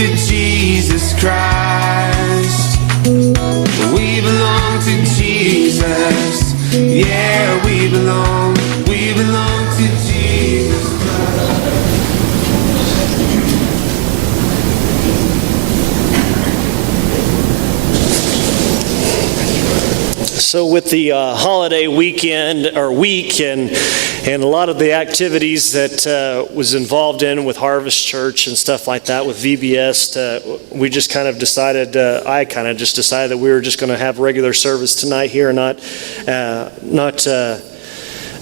to Jesus Christ. We belong to Jesus. Yeah, we belong to Jesus Christ. So with the holiday weekend or week and a lot of the activities that was involved in with Harvest Church and stuff like that with VBS, we just kind of decided, I kind of just decided that we were just going to have regular service tonight here, not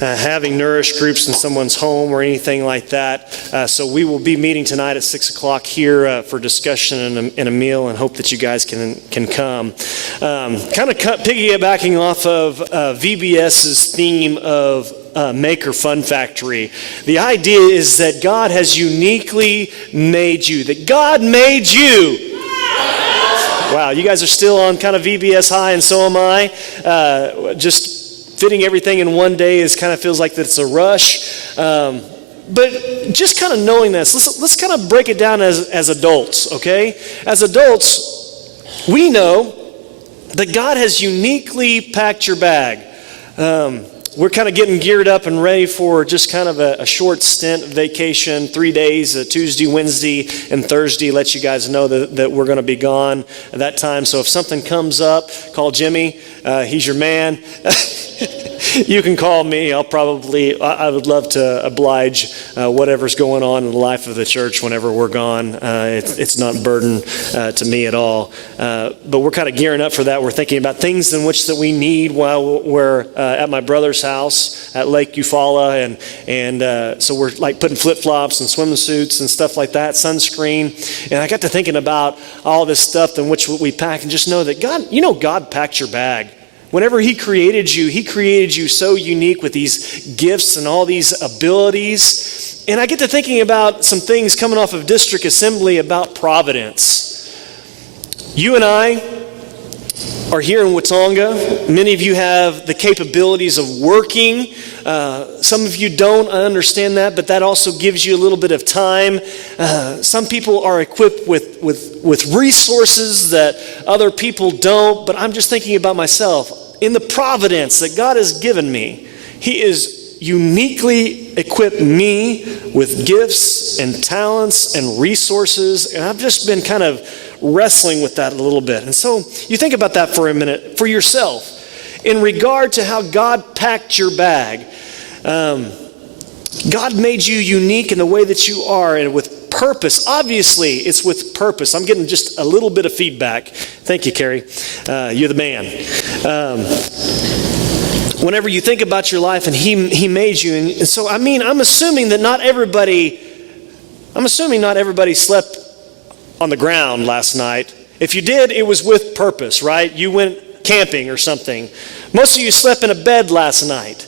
having Nourish groups in someone's home or anything like that. So we will be meeting tonight at 6 o'clock here for discussion and a meal, and hope that you guys can come. Kind of piggybacking off of VBS's theme of Maker Fun Factory. The idea is that God has uniquely made you. That God made you. Wow, you guys are still on kind of VBS high, and so am I. Just fitting everything in one day kind of feels like that it's a rush. But just kind of knowing this, let's kind of break it down as adults, okay? As adults, we know that God has uniquely packed your bag. We're kind of getting geared up and ready for just kind of a short stint vacation, 3 days, Tuesday, Wednesday, and Thursday. Let you guys know that we're going to be gone at that time. So if something comes up, call Jimmy. He's your man. You can call me. I would love to oblige whatever's going on in the life of the church whenever we're gone. It's not a burden to me at all. But we're kind of gearing up for that. We're thinking about things in which that we need while we're at my brother's house at Lake Eufaula. And so we're like putting flip-flops and swimsuits and stuff like that, sunscreen. And I got to thinking about all this stuff in which we pack, and just know that God packed your bag. Whenever He created you so unique with these gifts and all these abilities. And I get to thinking about some things coming off of District Assembly about providence. You and I are here in Watonga. Many of you have the capabilities of working. Some of you don't. I understand that, but that also gives you a little bit of time. Some people are equipped with resources that other people don't, but I'm just thinking about myself. In the providence that God has given me, He has uniquely equipped me with gifts and talents and resources, and I've just been kind of wrestling with that a little bit. And so you think about that for a minute for yourself. In regard to how God packed your bag, God made you unique in the way that you are and with purpose. Obviously, it's with purpose. I'm getting just a little bit of feedback. Thank you, Carrie. You're the man. Whenever you think about your life and He made you, and so I'm assuming not everybody slept on the ground last night. If you did, it was with purpose, right? You went camping or something. Most of you slept in a bed last night,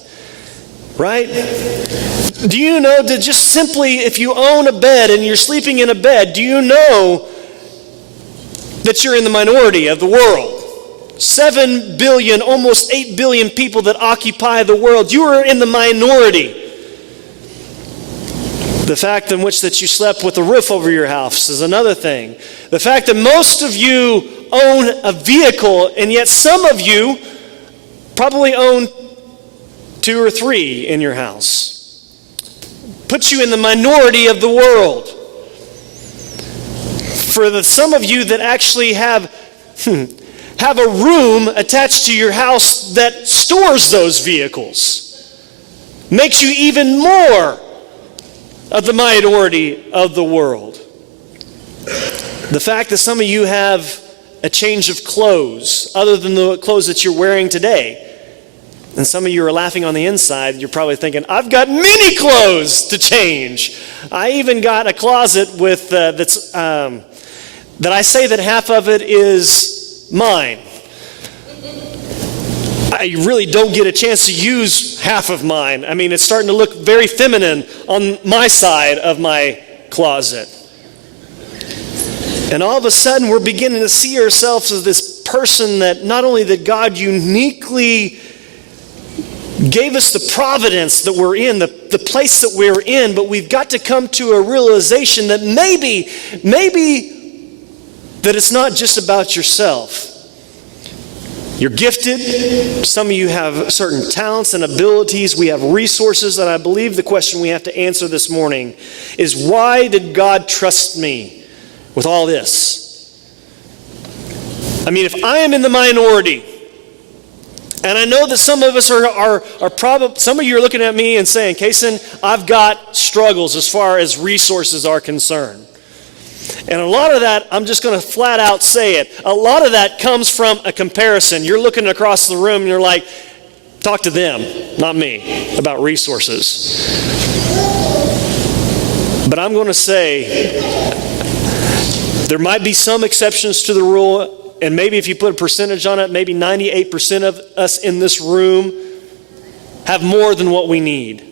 right? Do you know that just simply if you own a bed and you're sleeping in a bed, do you know that you're in the minority of the world? 7 billion, almost 8 billion people that occupy the world. You are in the minority. The fact in which that you slept with a roof over your house is another thing. The fact that most of you own a vehicle, and yet some of you probably own 2 or 3 in your house, puts you in the minority of the world. For some of you that actually have a room attached to your house that stores those vehicles, makes you even more of the minority of the world. The fact that some of you have a change of clothes other than the clothes that you're wearing today. And some of you are laughing on the inside. You're probably thinking, I've got many clothes to change. I even got a closet with that I say that half of it is mine. I really don't get a chance to use half of mine. I mean, it's starting to look very feminine on my side of my closet. And all of a sudden, we're beginning to see ourselves as this person that not only that God uniquely gave us the providence that we're in, the place that we're in, but we've got to come to a realization that maybe that it's not just about yourself. You're gifted. Some of you have certain talents and abilities. We have resources. And I believe the question we have to answer this morning is, why did God trust me with all this? I mean, if I am in the minority, and I know that some of us are probably, some of you are looking at me and saying, Kason, I've got struggles as far as resources are concerned. And a lot of that, I'm just going to flat out say it, a lot of that comes from a comparison. You're looking across the room and you're like, talk to them, not me, about resources. But I'm going to say, there might be some exceptions to the rule, and maybe if you put a percentage on it, maybe 98% of us in this room have more than what we need.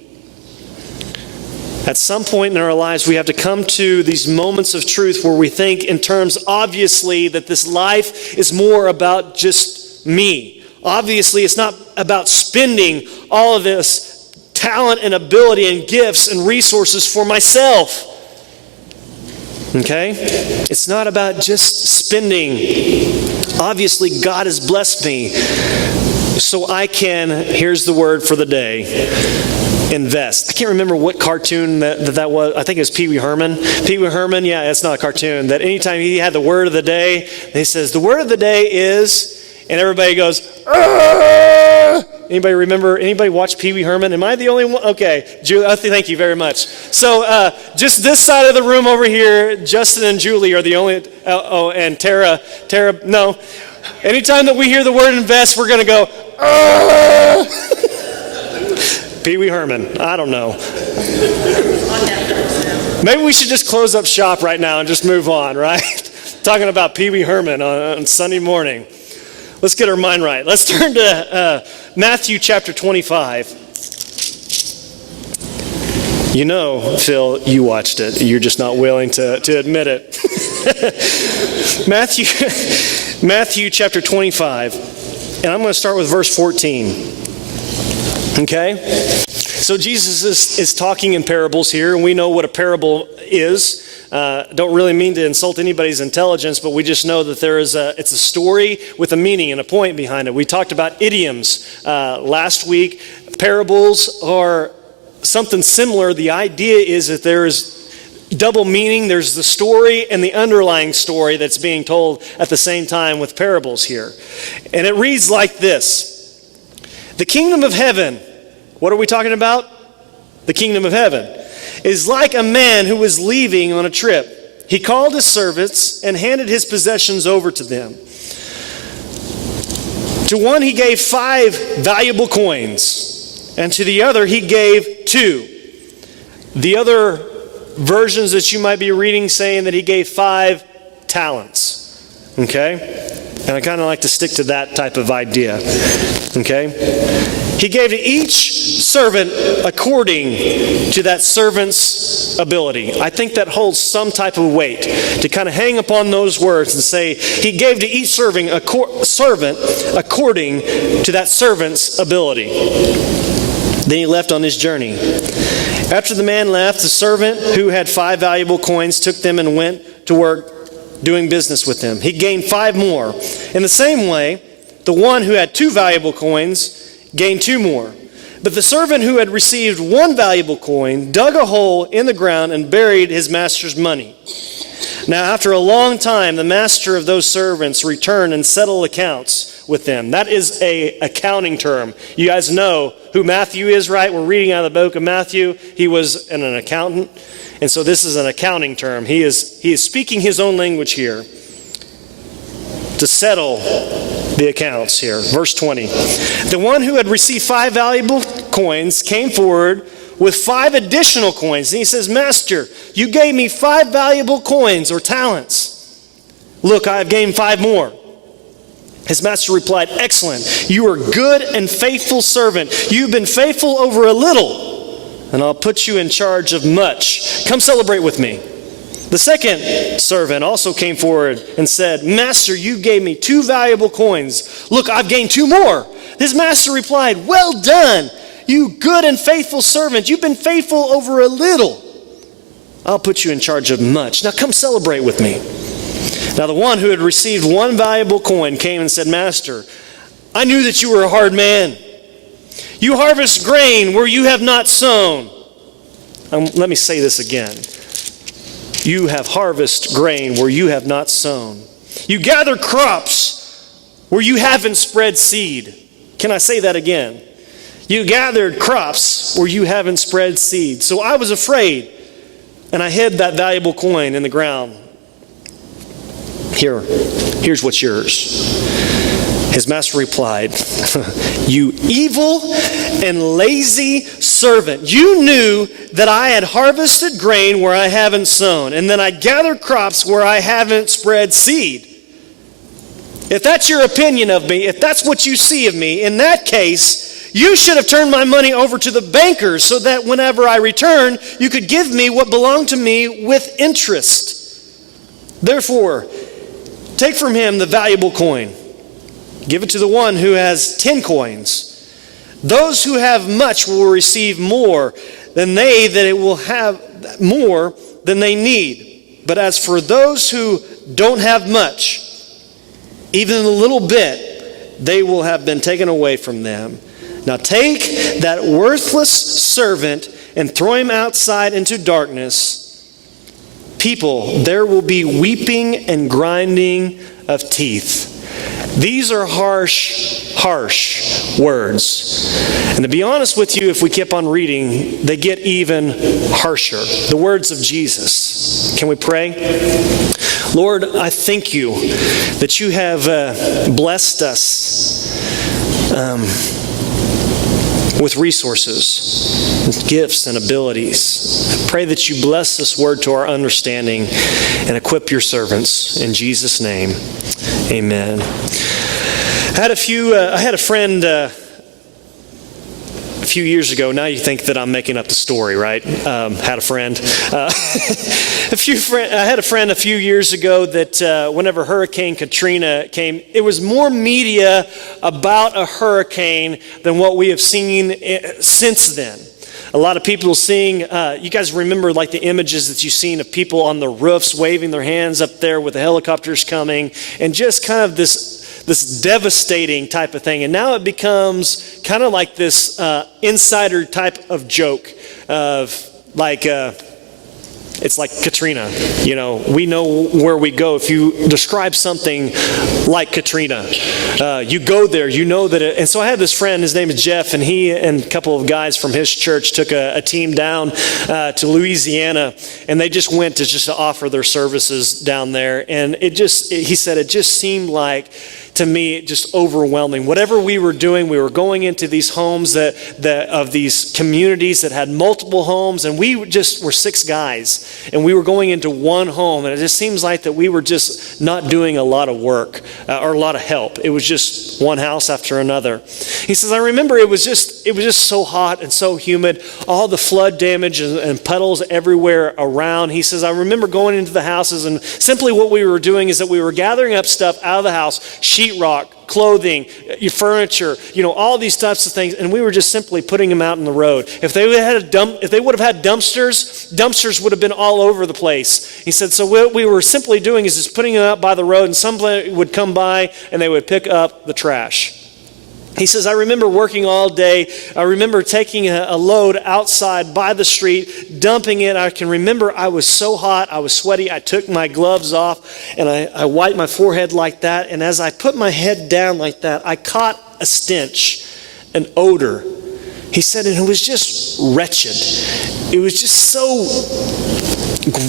At some point in our lives, we have to come to these moments of truth where we think in terms, obviously, that this life is more about just me. Obviously, it's not about spending all of this talent and ability and gifts and resources for myself. Okay? It's not about just spending. Obviously, God has blessed me so I can, here's the word for the day, invest. I can't remember what cartoon that was. I think it was Pee Wee Herman. Pee Wee Herman, yeah, it's not a cartoon. That anytime he had the word of the day, he says, the word of the day is, and everybody goes, Arr! Anybody remember, anybody watch Pee Wee Herman? Am I the only one? Okay, thank you very much. So just this side of the room over here, Justin and Julie are the only, and Tara, no. Anytime that we hear the word invest, we're going to go, Arr! Pee Wee Herman. I don't know. Maybe we should just close up shop right now and just move on, right? Talking about Pee Wee Herman on Sunday morning. Let's get our mind right. Let's turn to Matthew chapter 25. You know, Phil, you watched it. You're just not willing to admit it. Matthew chapter 25. And I'm going to start with verse 14. Okay? So Jesus is talking in parables here, and we know what a parable is. Don't really mean to insult anybody's intelligence, but we just know that it's a story with a meaning and a point behind it. We talked about idioms last week. Parables are something similar. The idea is that there is double meaning. There's the story and the underlying story that's being told at the same time with parables here. And it reads like this. The kingdom of heaven, what are we talking about? The kingdom of heaven is like a man who was leaving on a trip. He called his servants and handed his possessions over to them. To one he gave 5 valuable coins, and to the other he gave 2. The other versions that you might be reading saying that he gave 5 talents. Okay? And I kind of like to stick to that type of idea. Okay? He gave to each servant according to that servant's ability. I think that holds some type of weight to kind of hang upon those words and say, he gave to each servant according to that servant's ability. Then he left on his journey. After the man left, the servant who had 5 valuable coins took them and went to work doing business with them. He gained 5 more. In the same way, the one who had 2 valuable coins gained 2 more. But the servant who had received 1 valuable coin dug a hole in the ground and buried his master's money. Now, after a long time, the master of those servants returned and settled accounts with them. That is an accounting term. You guys know who Matthew is, right? We're reading out of the book of Matthew. He was an accountant. And so this is an accounting term. He is speaking his own language here to settle the accounts here. Verse 20. The one who had received 5 valuable coins came forward with 5 additional coins. And he says, Master, you gave me 5 valuable coins or talents. Look, I have gained 5 more. His master replied, Excellent. You are good and faithful servant. You've been faithful over a little, and I'll put you in charge of much. Come celebrate with me. The second servant also came forward and said, Master, you gave me 2 valuable coins. Look, I've gained 2 more. His master replied, Well done, you good and faithful servant. You've been faithful over a little. I'll put you in charge of much. Now come celebrate with me. Now the one who had received one valuable coin came and said, Master, I knew that you were a hard man. You harvest grain where you have not sown. Let me say this again. You have harvested grain where you have not sown. You gather crops where you haven't spread seed. Can I say that again? You gathered crops where you haven't spread seed. So I was afraid, and I hid that valuable coin in the ground. Here's what's yours. His master replied, You evil and lazy servant, you knew that I had harvested grain where I haven't sown, and then I gathered crops where I haven't spread seed. If that's your opinion of me, if that's what you see of me, in that case, you should have turned my money over to the bankers so that whenever I return, you could give me what belonged to me with interest. Therefore, take from him the valuable coin. Give it to the one who has 10 coins. Those who have much will receive more than they will have more than they need. But as for those who don't have much, even a little bit, they will have been taken away from them. Now take that worthless servant and throw him outside into darkness. People, there will be weeping and grinding of teeth. These are harsh words. And to be honest with you, if we keep on reading, they get even harsher. The words of Jesus. Can we pray? Lord, I thank you that you have blessed us with resources, with gifts and abilities. I pray that you bless this word to our understanding and equip your servants. In Jesus' name, amen. I had a friend a few years ago. Now you think that I'm making up the story, right? Had a friend. I had a friend a few years ago that whenever Hurricane Katrina came, it was more media about a hurricane than what we have seen since then. A lot of people seeing, you guys remember like the images that you've seen of people on the roofs waving their hands up there with the helicopters coming, and just kind of this devastating type of thing. And now it becomes kind of like this insider type of joke of like, it's like Katrina. You know, we know where we go. If you describe something like Katrina, you go there, you know that it. And so I had this friend, his name is Jeff, and he and a couple of guys from his church took a team down to Louisiana, and they just went to offer their services down there. And he said it just seemed like, to me, just overwhelming. Whatever we were doing, we were going into these homes of these communities that had multiple homes, and we just were 6 guys, and we were going into one home, and it just seems like that we were just not doing a lot of work or a lot of help. It was just one house after another. He says, I remember it was just so hot and so humid, all the flood damage and puddles everywhere around. He says, I remember going into the houses, and simply what we were doing is that we were gathering up stuff out of the house, sheetrock, clothing, your furniture, all these types of things, and we were just simply putting them out in the road. If they would have had dumpsters would have been all over the place. He said, so what we were simply doing is just putting them out by the road, and somebody would come by and they would pick up the trash. He says, I remember working all day. I remember taking a load outside by the street, dumping it. I can remember I was so hot, I was sweaty. I took my gloves off and I wiped my forehead like that. And as I put my head down like that, I caught a stench, an odor. He said, and it was just wretched. It was just so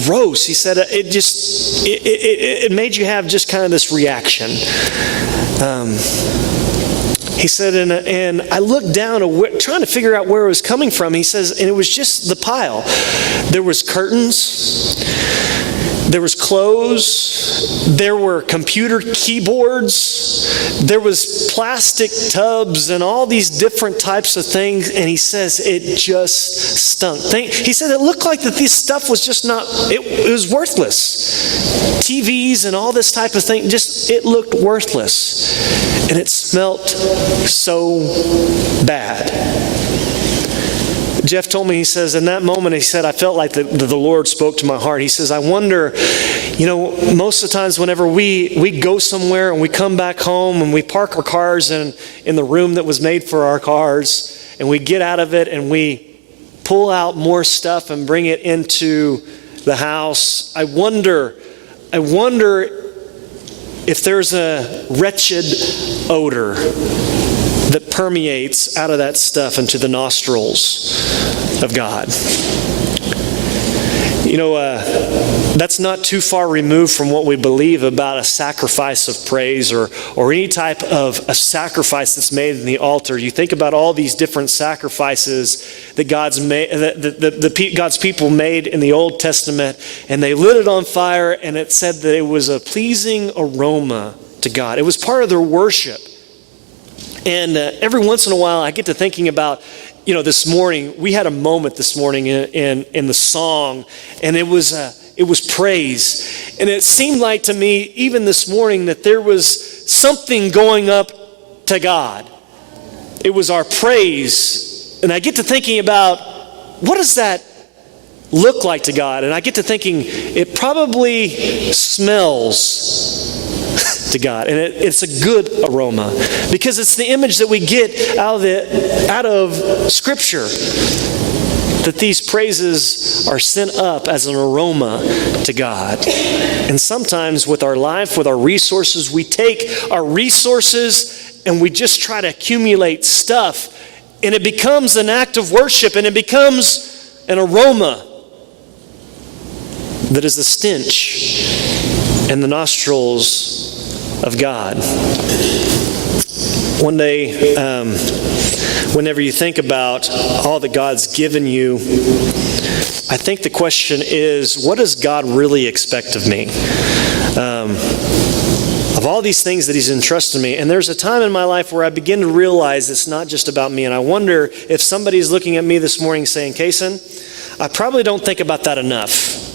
gross. He said, it made you have just kind of this reaction. He said, and I looked down, trying to figure out where it was coming from. He says, and it was just the pile. There was curtains, there was clothes, there were computer keyboards, there was plastic tubs and all these different types of things. And he says, it just stunk. He said, it looked like that this stuff was just not, it was worthless. TVs and all this type of thing, it looked worthless. And it smelt so bad. Jeff told me, he says, in that moment, he said, I felt like the Lord spoke to my heart. He says, I wonder, most of the times whenever we go somewhere and we come back home and we park our cars in the room that was made for our cars, and we get out of it and we pull out more stuff and bring it into the house, I wonder if there's a wretched odor that permeates out of that stuff into the nostrils of God. That's not too far removed from what we believe about a sacrifice of praise or any type of a sacrifice that's made in the altar. You think about all these different sacrifices that God's people made in the Old Testament, and they lit it on fire, and it said that it was a pleasing aroma to God. It was part of their worship. And every once in a while, I get to thinking about, this morning, we had a moment this morning in the song, and it was praise. And it seemed like to me, even this morning, that there was something going up to God. It was our praise. And I get to thinking about, what does that look like to God? And I get to thinking, it probably smells to God, and it's a good aroma, because it's the image that we get out of Scripture, that these praises are sent up as an aroma to God. And sometimes with our life, with our resources, we take our resources and we just try to accumulate stuff, and it becomes an act of worship, and it becomes an aroma that is the stench in the nostrils of God. One day, whenever you think about all that God's given you, I think the question is, what does God really expect of me? Of all these things that He's entrusted me. And there's a time in my life where I begin to realize it's not just about me. And I wonder if somebody's looking at me this morning saying, Kason, I probably don't think about that enough.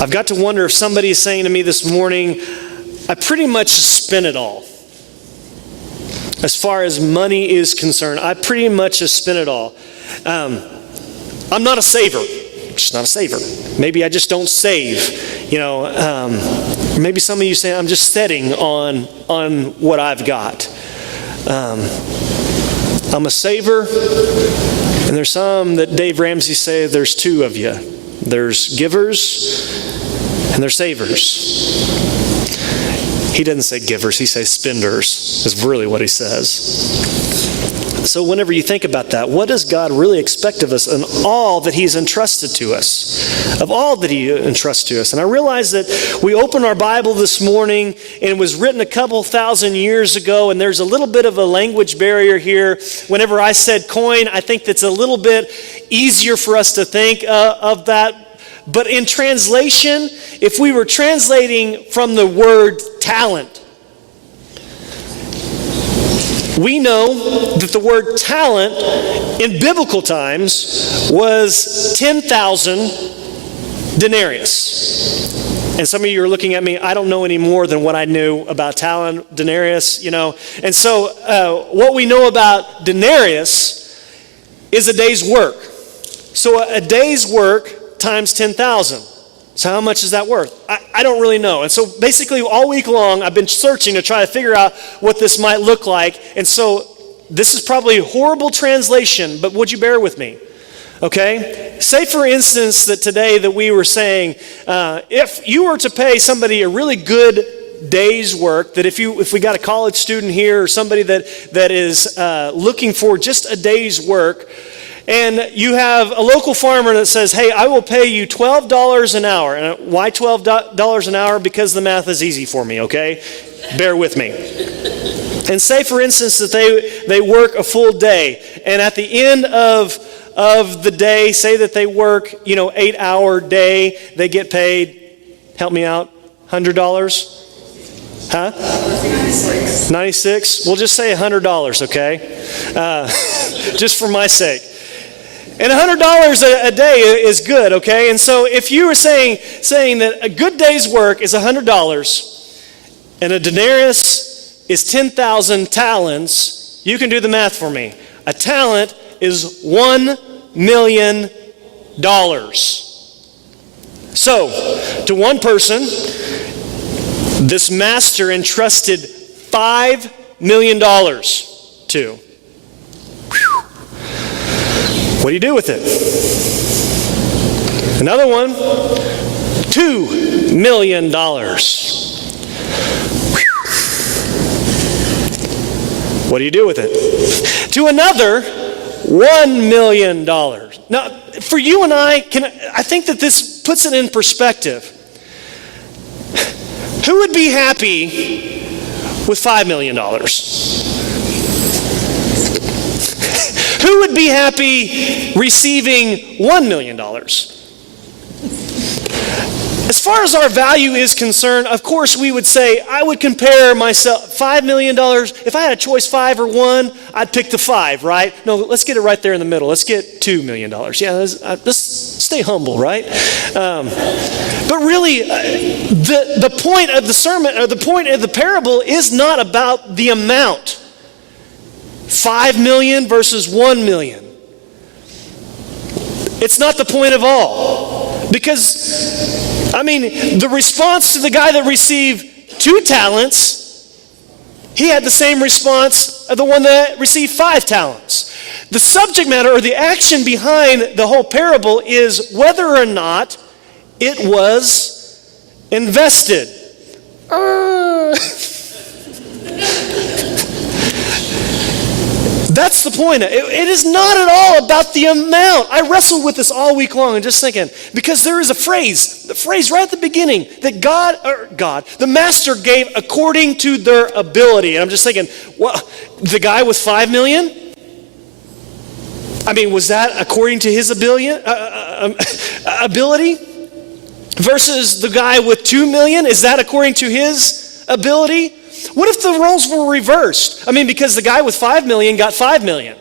I've got to wonder if somebody is saying to me this morning, I pretty much spent it all. As far as money is concerned, I pretty much have spent it all. I'm not a saver. Just not a saver. Maybe I just don't save. Maybe some of you say, I'm just setting on what I've got. I'm a saver, and there's some that Dave Ramsey say there's two of you. There's givers and there's savers. He doesn't say givers, he says spenders, is really what he says. So whenever you think about that, what does God really expect of us in all that He's entrusted to us? Of all that He entrusts to us. And I realize that we opened our Bible this morning, and it was written a couple thousand years ago, and there's a little bit of a language barrier here. Whenever I said coin, I think that's a little bit easier for us to think of that. But in translation, if we were translating from the word talent, we know that the word talent in biblical times was 10,000 denarius. And some of you are looking at me, I don't know any more than what I knew about talent, denarius, And so what we know about denarius is a day's work. So a day's work times 10,000. So how much is that worth? I don't really know. And so basically all week long I've been searching to try to figure out what this might look like. And so this is probably a horrible translation, but would you bear with me? Okay? Say for instance that today that we were saying, if you were to pay somebody a really good day's work, that if we got a college student here or somebody that is looking for just a day's work, and you have a local farmer that says, hey, I will pay you $12 an hour. And why $12 an hour? Because the math is easy for me, okay? Bear with me. And say, for instance, that they work a full day. And at the end of the day, say that they work, 8-hour day, they get paid, help me out, $100? Huh? 96? We'll just say $100, okay? Just for my sake. And $100 a day is good, okay? And so if you were saying that a good day's work is $100 and a denarius is 10,000 talents, you can do the math for me. A talent is $1 million. So, to one person, this master entrusted $5 million to. Whew. What do you do with it? Another one, $2 million. What do you do with it? To another, $1 million. Now, for you and I think that this puts it in perspective. Who would be happy with $5 million? Who would be happy receiving $1 million? As far as our value is concerned, of course we would say, I would compare myself, $5 million, if I had a choice 5 or 1, I'd pick the 5, right? No, let's get it right there in the middle. Let's get $2 million. Yeah, let's stay humble, right? But really, the point of the sermon, or the point of the parable is not about the amount. 5 million versus 1 million. It's not the point of all. Because, the response to the guy that received 2 talents, he had the same response of the one that received 5 talents. The subject matter, or the action behind the whole parable, is whether or not it was invested. That's the point. It is not at all about the amount. I wrestled with this all week long and just thinking, because there is the phrase right at the beginning that the master gave according to their ability. And I'm just thinking, well, the guy with 5 million? Was that according to his ability? Versus the guy with 2 million? Is that according to his ability? What if the roles were reversed? Because the guy with 5 million got 5 million.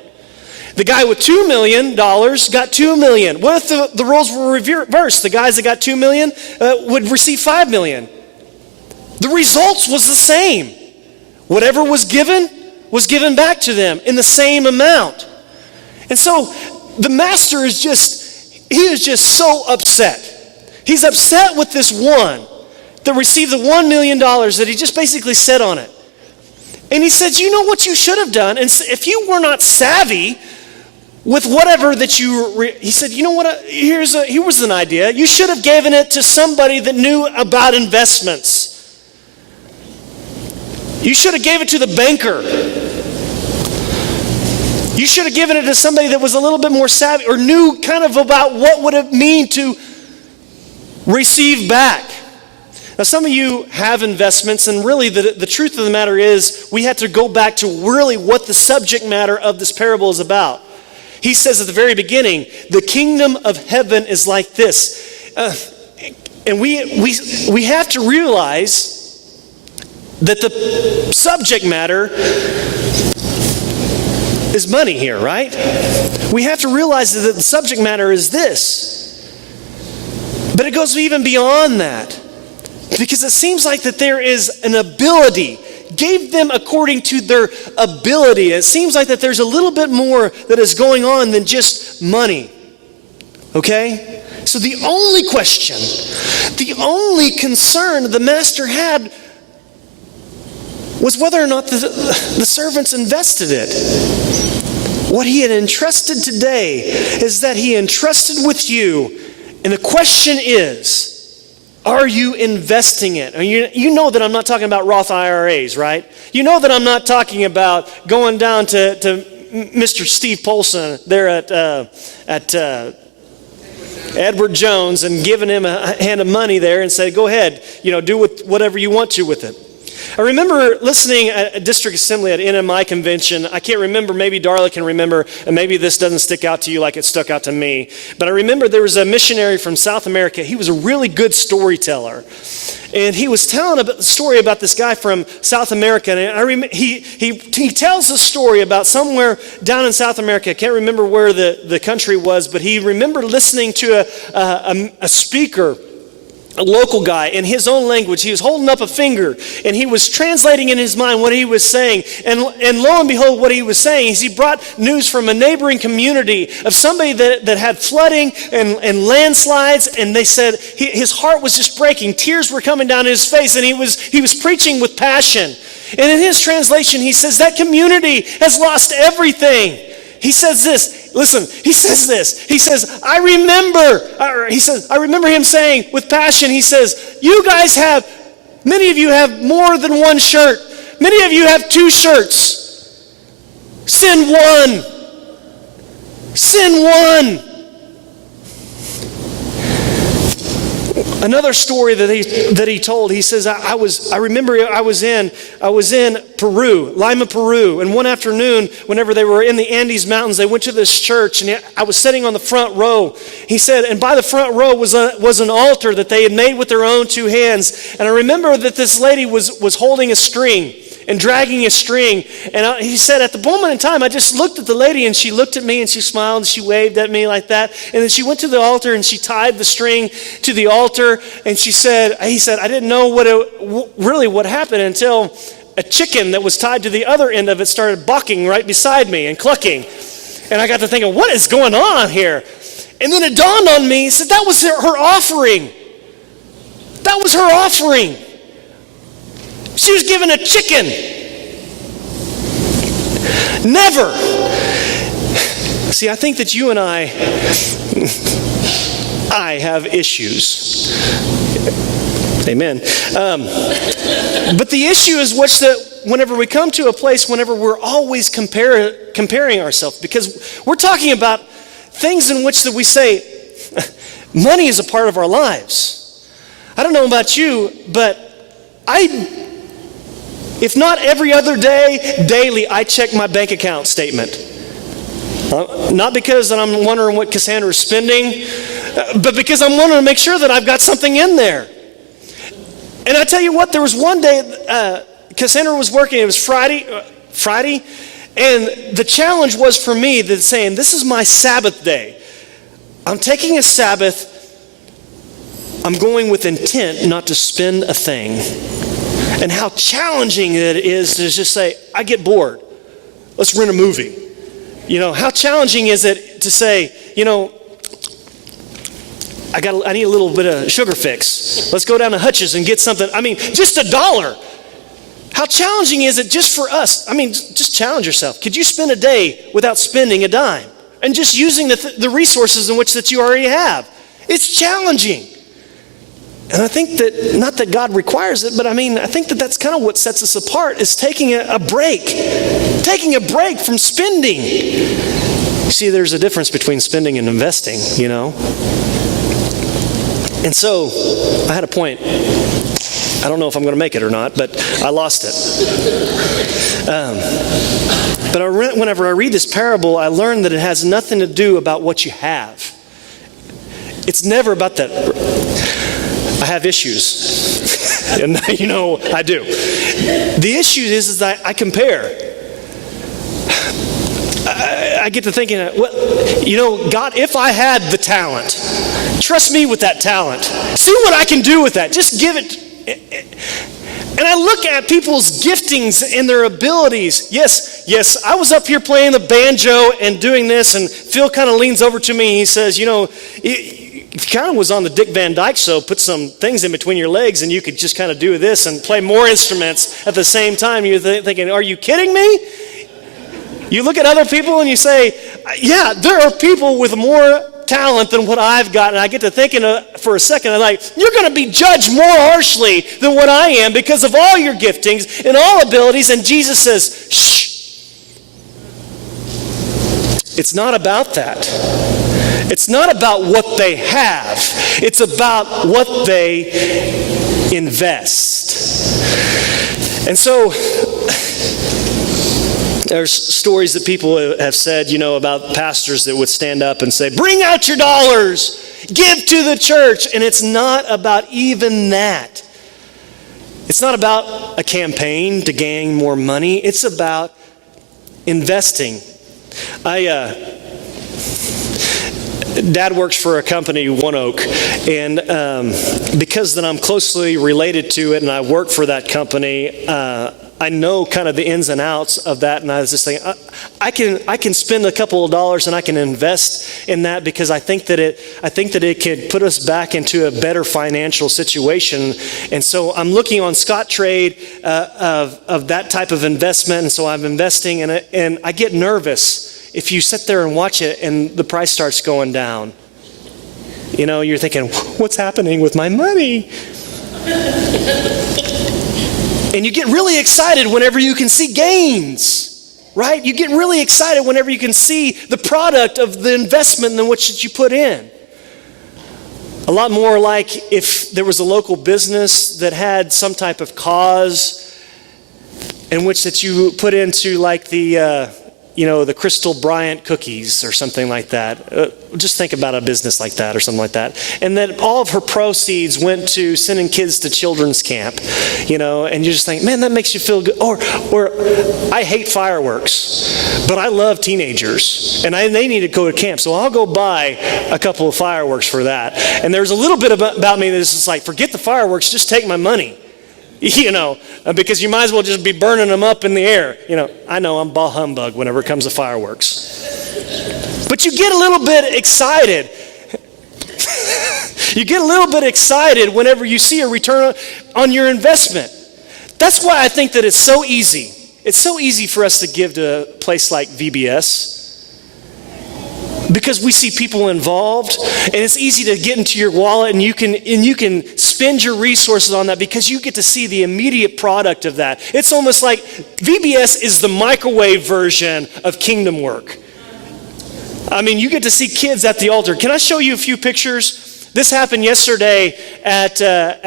The guy with $2 million got 2 million. What if the roles were reversed? The guys that got 2 million would receive 5 million. The results was the same. Whatever was given back to them in the same amount. And so the master is just so upset. He's upset with this one that received the $1 million that he just basically sat on it. And he said, you know what you should have done? And if you were not savvy with whatever that he said, you know what, here was an idea. You should have given it to somebody that knew about investments. You should have gave it to the banker. You should have given it to somebody that was a little bit more savvy or knew kind of about what would it mean to receive back. Now, some of you have investments, and really the truth of the matter is we have to go back to really what the subject matter of this parable is about. He says at the very beginning, the kingdom of heaven is like this. And we have to realize that the subject matter is money here, right? We have to realize that the subject matter is this. But it goes even beyond that. Because it seems like that there is an ability, gave them according to their ability. It seems like that there's a little bit more that is going on than just money. Okay? So the only question, the only concern the master had was whether or not the servants invested it. What he had entrusted today is that he entrusted with you. And the question is, are you investing it? You know that I'm not talking about Roth IRAs, right? You know that I'm not talking about going down to Mr. Steve Polson there at Edward Jones and giving him a hand of money there and say, go ahead, do whatever you want to with it. I remember listening at a district assembly at NMI convention. I can't remember, maybe Darla can remember, and maybe this doesn't stick out to you like it stuck out to me. But I remember there was a missionary from South America. He was a really good storyteller. And he was telling a story about this guy from South America. And he tells a story about somewhere down in South America. I can't remember where the country was, but he remembered listening to a speaker a local guy, in his own language. He was holding up a finger, and he was translating in his mind what he was saying. And lo and behold, what he was saying is he brought news from a neighboring community of somebody that had flooding and landslides, and they said his heart was just breaking. Tears were coming down his face, and he was preaching with passion. And in his translation, he says, that community has lost everything. He says this, listen, he says this. He says, I remember him saying with passion, he says, many of you have more than one shirt. Many of you have 2 shirts. Send one. Send one. Another story that he told, he says, I remember I was in Peru, Lima, Peru, and one afternoon, whenever they were in the Andes Mountains, they went to this church, and I was sitting on the front row. He said, and by the front row was an altar that they had made with their own 2 hands, and I remember that this lady was holding a string and dragging a string, and he said, at the moment in time, I just looked at the lady, and she looked at me, and she smiled, and she waved at me like that, and then she went to the altar, and she tied the string to the altar, and he said, I didn't know what happened until a chicken that was tied to the other end of it started bucking right beside me and clucking, and I got to thinking, what is going on here? And then it dawned on me, he said, that was her offering. That was her offering. She was given a chicken. Never. See, I think that you and I have issues. Amen. But the issue is that whenever we come to a place, whenever we're always comparing ourselves, because we're talking about things in which that we say, money is a part of our lives. I don't know about you, but if not every other day, daily, I check my bank account statement. Not because that I'm wondering what Cassandra is spending, but because I'm wanting to make sure that I've got something in there. And I tell you what, there was one day, Cassandra was working, it was Friday, and the challenge was for me that saying, this is my Sabbath day. I'm taking a Sabbath, I'm going with intent not to spend a thing. And how challenging it is to just say, I get bored. Let's rent a movie. How challenging is it to say, I need a little bit of sugar fix. Let's go down to Hutch's and get something. Just $1. How challenging is it just for us? Just challenge yourself. Could you spend a day without spending a dime? And just using the resources in which that you already have? It's challenging. And I think that, not that God requires it, but I think that that's kind of what sets us apart, is taking a break. Taking a break from spending. You see, there's a difference between spending and investing, And so, I had a point. I don't know if I'm going to make it or not, but I lost it. But whenever I read this parable, I learned that it has nothing to do about what you have. It's never about that. I have issues, and I do. The issue is that I compare. I get to thinking, God, if I had the talent, trust me with that talent. See what I can do with that. Just give it. And I look at people's giftings and their abilities. Yes, I was up here playing the banjo and doing this, and Phil kind of leans over to me and he says, if you kind of was on the Dick Van Dyke show, put some things in between your legs and you could just kind of do this and play more instruments at the same time. You're thinking, are you kidding me? You look at other people and you say, yeah, there are people with more talent than what I've got. And I get to thinking for a second, I'm like, you're going to be judged more harshly than what I am because of all your giftings and all abilities. And Jesus says, shh. It's not about that. It's not about what they have. It's about what they invest. And so there's stories that people have said, about pastors that would stand up and say, bring out your dollars, give to the church. And it's not about even that. It's not about a campaign to gain more money. It's about investing. Dad works for a company, One Oak, and because that I'm closely related to it and I work for that company, I know kind of the ins and outs of that, and I was just thinking, I can spend a couple of dollars and I can invest in that because I think that it could put us back into a better financial situation. And so I'm looking on Scottrade of that type of investment, and so I'm investing in it, and I get nervous if you sit there and watch it and the price starts going down. You know, you're thinking, what's happening with my money? And you get really excited whenever you can see gains, right? You get really excited whenever you can see the product of the investment in which you put in. A lot more like if there was a local business that had some type of cause in which that you put into like the Crystal Bryant cookies or something like that. Just think about a business like that or something like that. And then all of her proceeds went to sending kids to children's camp, and you just think, man, that makes you feel good. Or I hate fireworks, but I love teenagers and they need to go to camp. So I'll go buy a couple of fireworks for that. And there's a little bit about me that's just like, forget the fireworks, just take my money. Because you might as well just be burning them up in the air. I know I'm bah humbug whenever it comes to fireworks. But you get a little bit excited. You get a little bit excited whenever you see a return on your investment. That's why I think that it's so easy. It's so easy for us to give to a place like VBS. Because we see people involved, and it's easy to get into your wallet, and you can spend your resources on that because you get to see the immediate product of that. It's almost like VBS is the microwave version of kingdom work. I mean, you get to see kids at the altar. Can I show you a few pictures? This happened yesterday at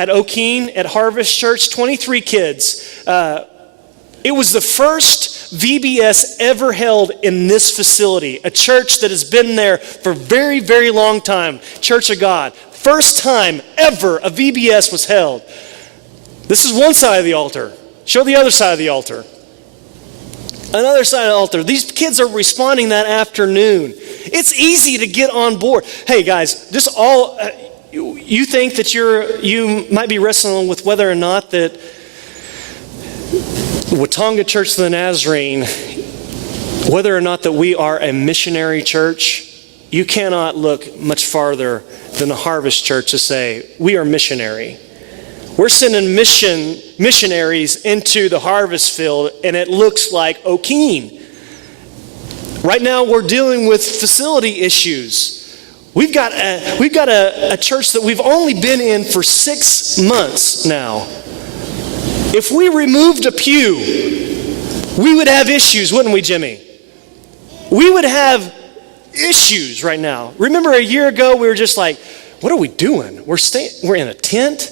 O'Keene at Harvest Church. 23 kids. It was the first VBS ever held in this facility, a church that has been there for a very, very long time, Church of God. First time ever a VBS was held. This is one side of the altar. Show the other side of the altar. Another side of the altar. These kids are responding that afternoon. It's easy to get on board. Hey guys, you think that you might be wrestling with whether or not that Watonga Church of the Nazarene, whether or not that we are a missionary church. You cannot look much farther than the Harvest Church to say, we are missionary. We're sending missionaries into the harvest field, and it looks like O'Keene. Right now, we're dealing with facility issues. We've got a church that we've only been in for 6 months now. If we removed a pew, we would have issues, wouldn't we, Jimmy? We would have issues right now. Remember a year ago, we were just like, what are we doing? We're in a tent,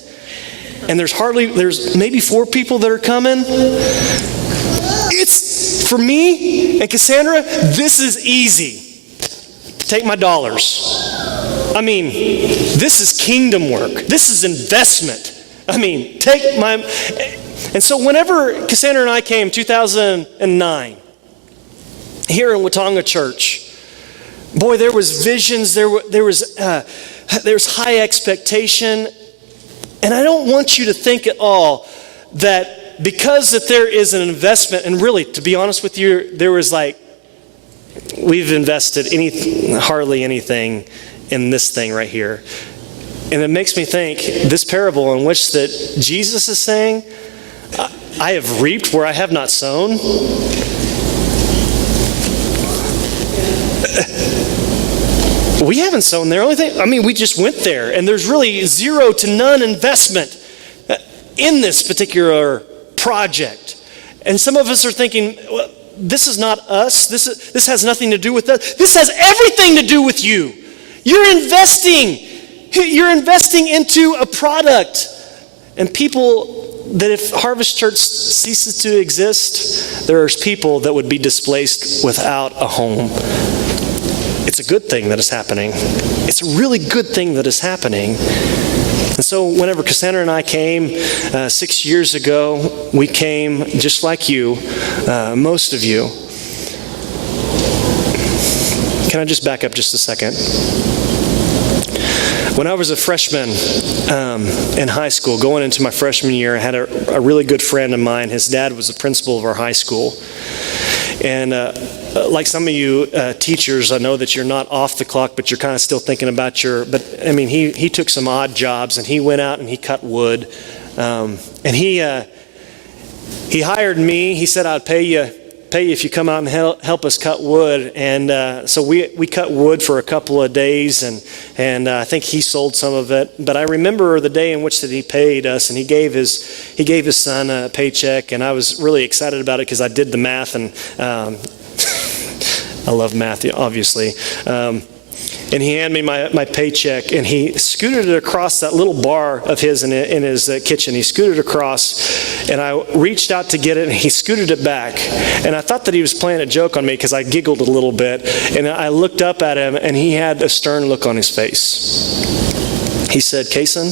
and there's maybe 4 people that are coming. It's, for me and Cassandra, this is easy. Take my dollars. I mean, this is kingdom work. This is investment. I mean, take my... And so whenever Cassandra and I came, 2009, here in Watonga Church, boy, there was visions, there was high expectation, and I don't want you to think at all that because that there is an investment, and really, to be honest with you, there was we've invested hardly anything in this thing right here. And it makes me think, this parable in which that Jesus is saying, I have reaped where I have not sown. We haven't sown there. We just went there, and there's really 0 to none investment in this particular project. And some of us are thinking, well, this is not us. This has nothing to do with us. This has everything to do with you. You're investing into a product. And people, that if Harvest Church ceases to exist, there's people that would be displaced without a home. It's a good thing that is happening. It's a really good thing that is happening. And so whenever Cassandra and I came 6 years ago, we came just like you, most of you. Can I just back up just a second? When I was a freshman in high school, going into my freshman year, I had a really good friend of mine. His dad was the principal of our high school. And like some of you teachers, I know that you're not off the clock, but you're kind of still thinking about he took some odd jobs, and he went out and he cut wood. And he hired me. He said, I'd pay you if you come out and help us cut wood. And so we cut wood for a couple of days, and I think he sold some of it. But I remember the day in which that he paid us, and he gave his son a paycheck, and I was really excited about it because I did the math, and I love math, obviously. And he handed me my paycheck, and he scooted it across that little bar of his in his kitchen. He scooted across, and I reached out to get it, and he scooted it back. And I thought that he was playing a joke on me because I giggled a little bit. And I looked up at him, and he had a stern look on his face. He said, Kason,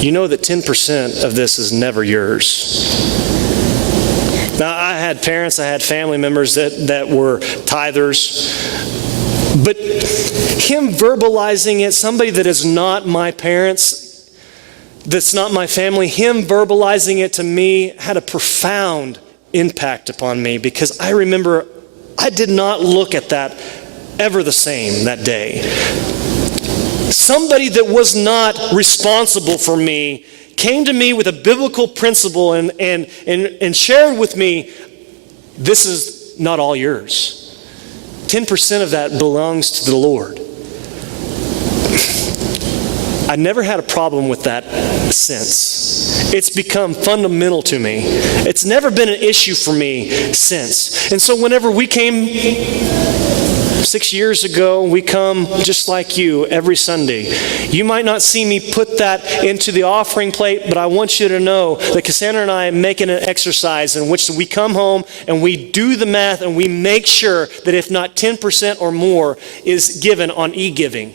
you know that 10% of this is never yours. Now, I had parents, I had family members that were tithers. But him verbalizing it, somebody that is not my parents, that's not my family, him verbalizing it to me had a profound impact upon me, because I remember I did not look at that ever the same that day. Somebody that was not responsible for me came to me with a biblical principle and shared with me, this is not all yours. 10% of that belongs to the Lord. I never had a problem with that since. It's become fundamental to me. It's never been an issue for me since. And so whenever we came 6 years ago, we come just like you every Sunday. You might not see me put that into the offering plate, but I want you to know that Cassandra and I are making an exercise in which we come home and we do the math and we make sure that if not 10% or more is given on e-giving.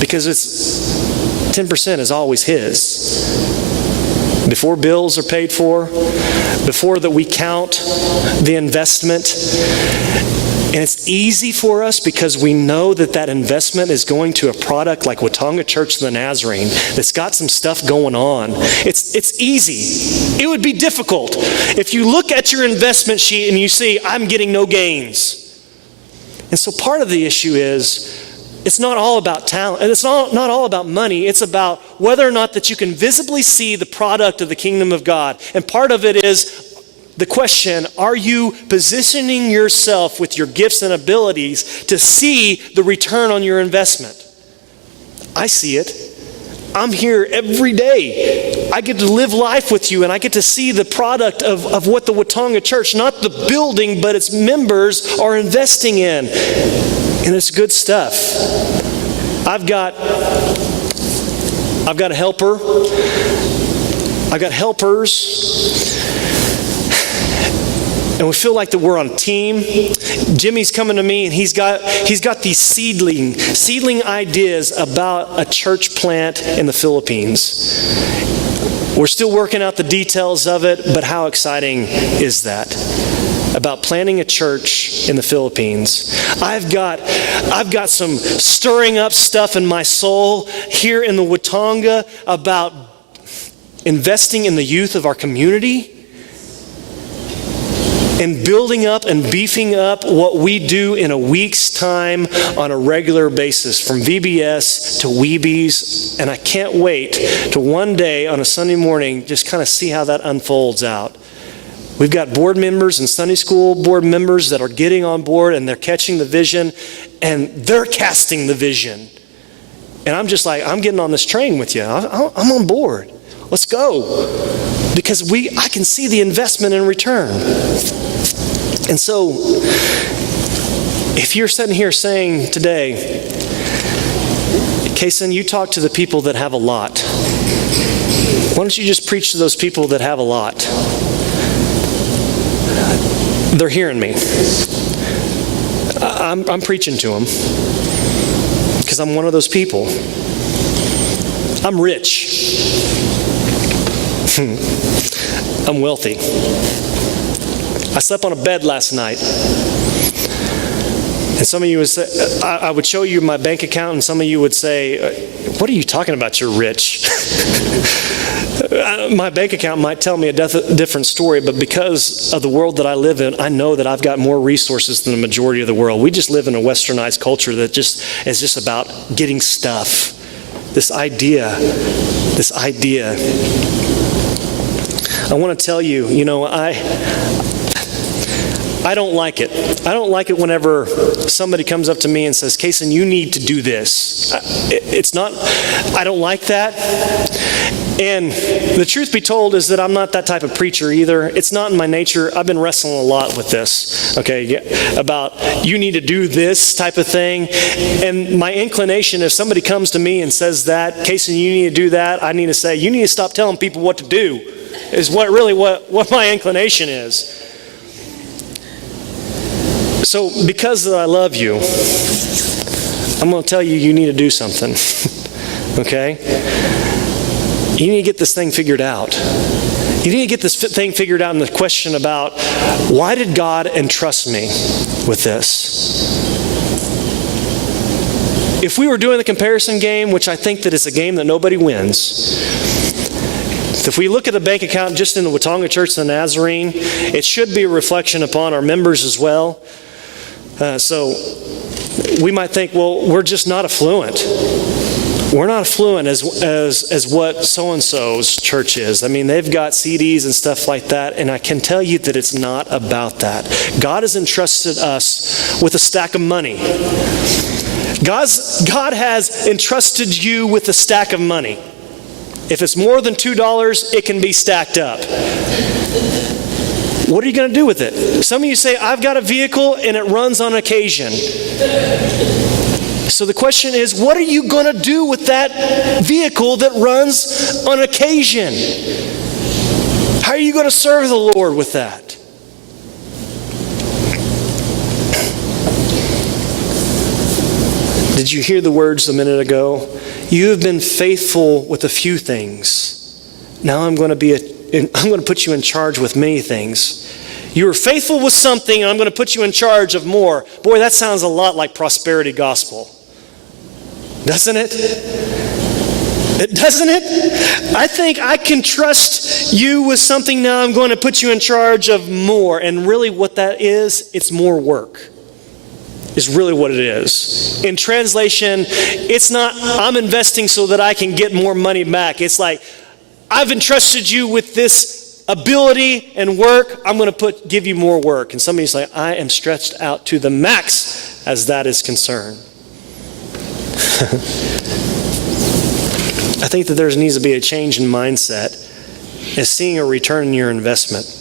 Because 10% is always His. Before bills are paid for, before that we count the investment. And it's easy for us because we know that investment is going to a product like Watonga Church of the Nazarene that's got some stuff going on. It's easy. It would be difficult if you look at your investment sheet and you see, I'm getting no gains. And so part of the issue is, it's not all about talent, and it's not all about money. It's about whether or not that you can visibly see the product of the kingdom of God. And part of it is the question, are you positioning yourself with your gifts and abilities to see the return on your investment? I see it. I'm here every day. I get to live life with you, and I get to see the product of what the Watonga Church, not the building, but its members are investing in. And it's good stuff. I've got a helper. I've got helpers. And we feel like that we're on a team. Jimmy's coming to me, and he's got these seedling ideas about a church plant in the Philippines. We're still working out the details of it, but how exciting is that? About planting a church in the Philippines. I've got some stirring up stuff in my soul here in the Watonga about investing in the youth of our community and building up and beefing up what we do in a week's time on a regular basis, from VBS to Weebies. And I can't wait to one day on a Sunday morning just kind of see how that unfolds out. We've got board members and Sunday school board members that are getting on board, and they're catching the vision, and they're casting the vision. And I'm just like, I'm getting on this train with you. I'm on board. Let's go. Because I can see the investment in return. And so, if you're sitting here saying today, Kason, you talk to the people that have a lot. Why don't you just preach to those people that have a lot? They're hearing me. I'm preaching to them because I'm one of those people. I'm rich. I'm wealthy. I slept on a bed last night. And some of you would say, I would show you my bank account, and some of you would say, what are you talking about? You're rich. My bank account might tell me a different story, but because of the world that I live in, I know that I've got more resources than the majority of the world. We just live in a westernized culture that just is just about getting stuff. This idea. I want to tell you, I don't like it. I don't like it whenever somebody comes up to me and says, Kason, you need to do this. I don't like that. And the truth be told is that I'm not that type of preacher either. It's not in my nature. I've been wrestling a lot with this, about you need to do this type of thing. And my inclination, if somebody comes to me and says that, Kason, you need to do that, I need to say, you need to stop telling people what to do, is what my inclination is. So because I love you, I'm going to tell you, you need to do something, okay? You need to get this thing figured out. You need to get this thing figured out in the question about, why did God entrust me with this? If we were doing the comparison game, which I think that it's a game that nobody wins, if we look at the bank account just in the Watonga Church of the Nazarene, it should be a reflection upon our members as well. So we might think, well, we're just not affluent. We're not affluent as what so-and-so's church is. I mean, they've got CDs and stuff like that, and I can tell you that it's not about that. God has entrusted us with a stack of money. God has entrusted you with a stack of money. If it's more than $2, it can be stacked up. What are you going to do with it? Some of you say, I've got a vehicle and it runs on occasion. So the question is, what are you going to do with that vehicle that runs on occasion? How are you going to serve the Lord with that? Did you hear the words a minute ago? You have been faithful with a few things. Now I'm going to put you in charge with many things. You were faithful with something, and I'm going to put you in charge of more. Boy, that sounds a lot like prosperity gospel. Doesn't it? Doesn't it? I think I can trust you with something, now I'm going to put you in charge of more. And really what that is, it's more work. Is really what it is. In translation, it's not, I'm investing so that I can get more money back. It's like, I've entrusted you with this ability and work. I'm going to give you more work. And somebody's like, I am stretched out to the max as that is concerned. I think that there needs to be a change in mindset as seeing a return in your investment.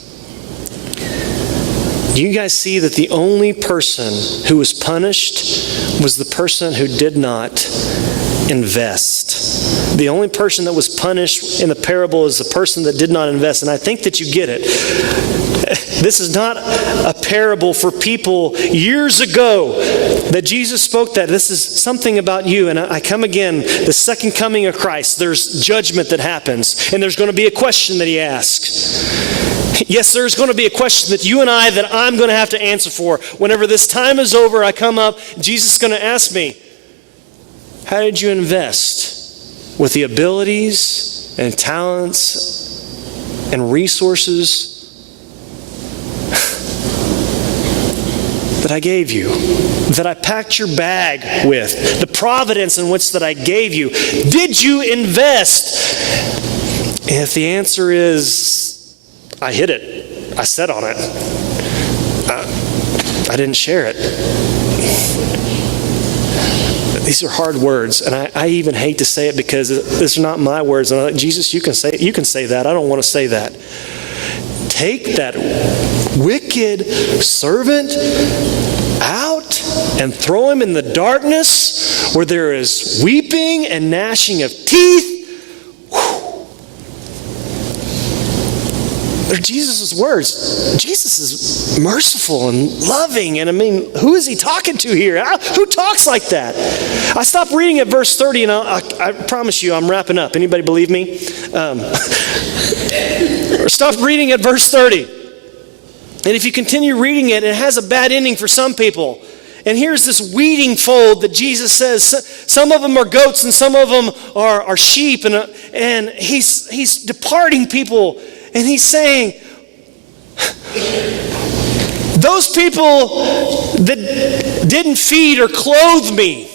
Do you guys see that the only person who was punished was the person who did not invest? The only person that was punished in the parable is the person that did not invest. And I think that you get it. This is not a parable for people years ago that Jesus spoke that. This is something about you. And I come again, the second coming of Christ, there's judgment that happens. And there's going to be a question that he asks. Yes, there's going to be a question that you and that I'm going to have to answer for. Whenever this time is over, I come up, Jesus is going to ask me, how did you invest with the abilities and talents and resources that I gave you, that I packed your bag with, the providence in which that I gave you? Did you invest? And if the answer is, I hid it, I sat on it, I didn't share it. These are hard words, and I even hate to say it because these are not my words. And I'm like, Jesus, you can say that. I don't want to say that. Take that wicked servant out and throw him in the darkness where there is weeping and gnashing of teeth. They're Jesus' words. Jesus is merciful and loving. And I mean, who is he talking to here? Who talks like that? I stopped reading at verse 30, and I promise you I'm wrapping up. Anybody believe me? Stop reading at verse 30. And if you continue reading it, it has a bad ending for some people. And here's this weeding fold that Jesus says, some of them are goats and some of them are sheep. And he's departing people. And he's saying, those people that didn't feed or clothe me.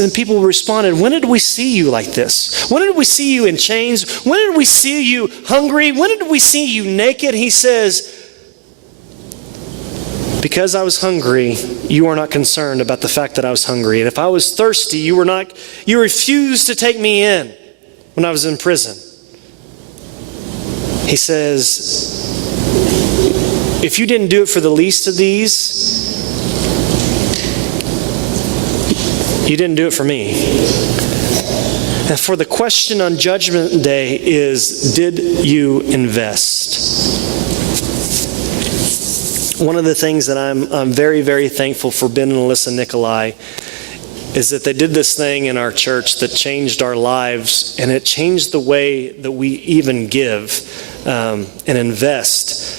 And people responded, when did we see you like this? When did we see you in chains? When did we see you hungry? When did we see you naked? He says, because I was hungry, you are not concerned about the fact that I was hungry. And if I was thirsty, you refused to take me in when I was in prison. He says, if you didn't do it for the least of these, you didn't do it for me. And for the question on Judgment Day is, did you invest? One of the things that I'm very, very thankful for Ben and Alyssa Nikolai is that they did this thing in our church that changed our lives, and it changed the way that we even give and invest.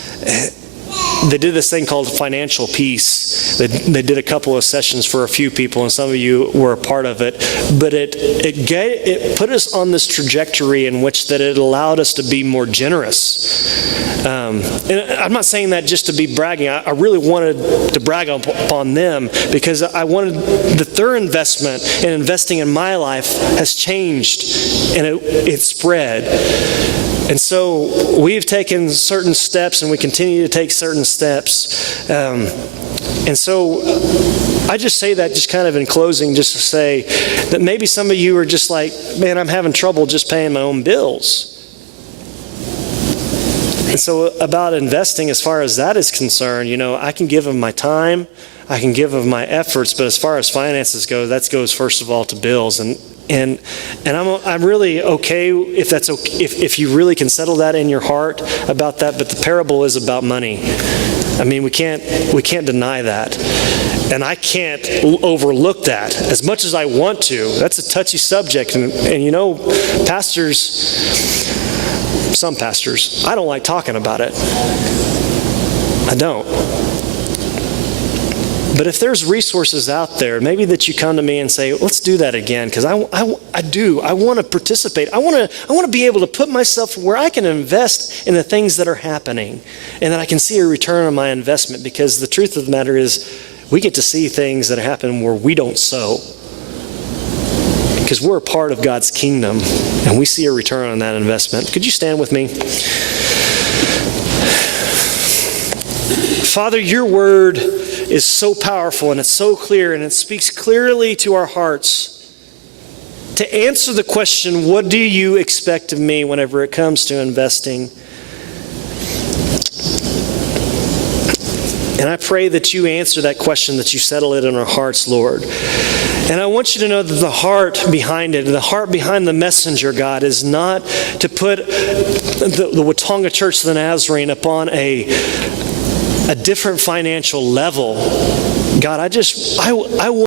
They did this thing called financial peace. They did a couple of sessions for a few people, and some of you were a part of it. But it put us on this trajectory in which that it allowed us to be more generous. And I'm not saying that just to be bragging. I really wanted to brag upon them because I wanted that their investment in investing in my life has changed and it spread. And so we've taken certain steps and we continue to take certain steps. And so I just say that just kind of in closing, just to say that maybe some of you are just like, man, I'm having trouble just paying my own bills. And so about investing, as far as that is concerned, I can give of my time, I can give of my efforts, but as far as finances go, that goes first of all to bills. And I'm really okay if that's okay, if you really can settle that in your heart about that. But the parable is about money. I mean, we can't deny that, and I can't overlook that as much as I want to. That's a touchy subject, and pastors, some pastors, I don't like talking about it. I don't. But if there's resources out there, maybe that you come to me and say, let's do that again, because I want to participate. I want to be able to put myself where I can invest in the things that are happening and that I can see a return on my investment, because the truth of the matter is we get to see things that happen where we don't sow, because we're a part of God's kingdom and we see a return on that investment. Could you stand with me? Father, your word is so powerful and it's so clear and it speaks clearly to our hearts to answer the question, what do you expect of me whenever it comes to investing? And I pray that you answer that question, that you settle it in our hearts, Lord. And I want you to know that the heart behind it, the heart behind the messenger, God, is not to put the Watonga Church of the Nazarene upon a different financial level. God, I want